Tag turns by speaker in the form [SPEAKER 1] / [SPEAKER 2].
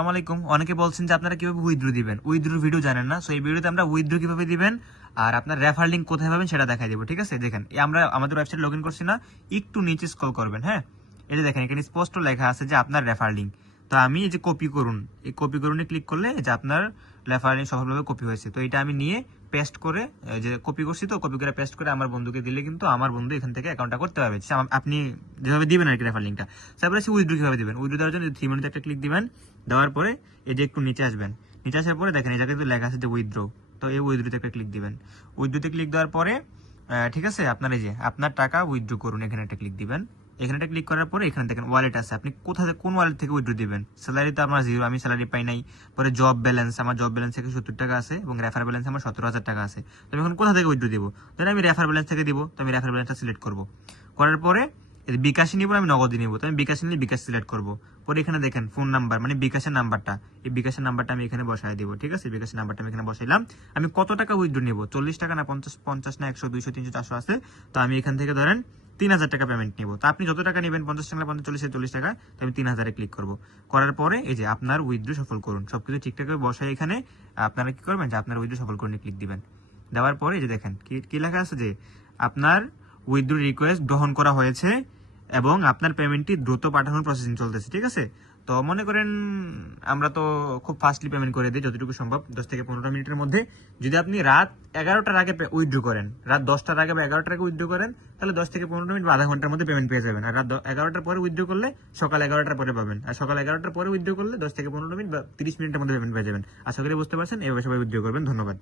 [SPEAKER 1] আসসালামু আলাইকুম অনেকে বলছেন যে আপনারা কীভাবে উইথড্রু দিবেন? উইথড্রু ভিডিও জানেন না। সো এই ভিডিওতে আমরা উইথড্রু কীভাবে দিবেন? আর আপনার রেফার লিঙ্ক কোথায় পাবেন সেটা দেখাই দেবো, ঠিক আছে? দেখেন আমরা আমাদের ওয়েবসাইট লগ ইন করছি না। একটু নিচে স্ক্রল করবেন হ্যাঁ? এটা দেখেন, এখানে স্পষ্ট লেখা আছে যে আপনার রেফার লিঙ্ক তো আমি এই যে কপি করুন, এই কপি করুনে ক্লিক করলে যে আপনার রেফার লিঙ্ক সফলভাবে কপি হয়েছে। তো এটা আমি নিয়ে পেস্ট করে যে কপি করছি তো কপি করে পেস্ট করে আমার বন্ধুকে দিলে কিন্তু আমার বন্ধু এখান থেকে অ্যাকাউন্টটা করতে পারবে। আপনি যেভাবে দিবেন আর কি রেফার লিঙ্কটা তারপরে সে উইথড্র কীভাবে দিবেন? উইথড্র দেওয়ার জন্য থ্রি মিনিট একটা ক্লিক দিবেন, দেওয়ার পরে এই যে একটু নিচে আসবেন। নিচে আসার পরে দেখেন জায়গায় কিন্তু লেখা আছে যে উইথড্র তো এই উইথড্রোতে একটা ক্লিক দিবেন। উইথড্রোতে ক্লিক দেওয়ার পরে ঠিক আছে, আপনার এই যে আপনার টাকা উইথড্র করুন, এখানে একটা ক্লিক দিবেন। এখানে ক্লিক করার পরে এখানে দেখেন ওয়ালেট আছে। আপনি কোথা থেকে, কোন ওয়ালেট থেকে উইথড্র দিবেন? স্যালারি তো আমার জিরো আমি স্যালারি পাই নাই। পরে জব ব্যালেন্স আমার জব ব্যালেন্স থেকে সত্তর টাকা আছে এবং রেফার ব্যালেন্স আমার সতেরো হাজার টাকা আছে। তো আমি এখন কোথা থেকে উইথড্র দিব? তাহলে আমি রেফার ব্যালেন্স থেকে দিব, তো আমি রেফার ব্যালেন্সটা সিলেক্ট করব। করার পরে বিকাশে নিব আমি নগদে নিব। তো আমি বিকাশে নিলে বিকাশ সিলেক্ট করব। পরে এখানে দেখেন ফোন নাম্বার মানে বিকাশের নাম্বারটা এই বিকাশের নাম্বারটা আমি এখানে বসাই দিব, ঠিক আছে? বিকাশের নাম্বারটা আমি এখানে বসাইলাম। আমি কত টাকা উইথড্র নিব? চল্লিশ টাকা না পঞ্চাশ পঞ্চাশ না একশো, দুইশো, তিনশো, চারশো আছে। তো আমি এখান থেকে ধরেন তিন হাজার টাকা পেমেন্ট নেব। তো আপনি যত টাকা নেবেন, পঞ্চাশ টাকা, পঞ্চাশ, চল্লিশ চল্লিশ টাকা, তো আমি তিন হাজারে ক্লিক করব। করার পরে এই যে আপনার উইথড্রো সফল করুন। সবকিছু ঠিকঠাক করে বসে এখানে, আপনারা কি করবেন যে আপনার উইথড্রো সফল করুন ক্লিক দিবেন। দেওয়ার পরে এই যে দেখেন, কি কি লেখা আছে যে আপনার উইথড্রো রিকোয়েস্ট গ্রহণ করা হয়েছে এবং আপনার পেমেন্টটি দ্রুত পাঠানোর প্রসেসিং চলতেছে, ঠিক আছে? তো মনে করেন, আমরা তো খুব ফাস্টলি পেমেন্ট করে দিই যতটুকু সম্ভব, দশ থেকে পনেরো মিনিটের মধ্যে। যদি আপনি রাত এগারোটার আগে উইথড্র করেন, রাত দশটার আগে বা এগারোটার আগে উইথড্র করেন, তাহলে দশ থেকে পনেরো মিনিট বা আধা ঘণ্টার মধ্যে পেমেন্ট পেয়ে যাবেন। আর এগারোটার পরে উইথড্র করলে সকাল এগারোটার পরে পাবেন। আর সকাল এগারোটার পরে উইথড্র করলে দশ থেকে পনেরো মিনিট বা তিরিশ মিনিটের মধ্যে পেমেন্ট পেয়ে যাবেন। আশা করি বুঝতে পারছেন, এভাবে সবাই উইথড্র করবেন। ধন্যবাদ।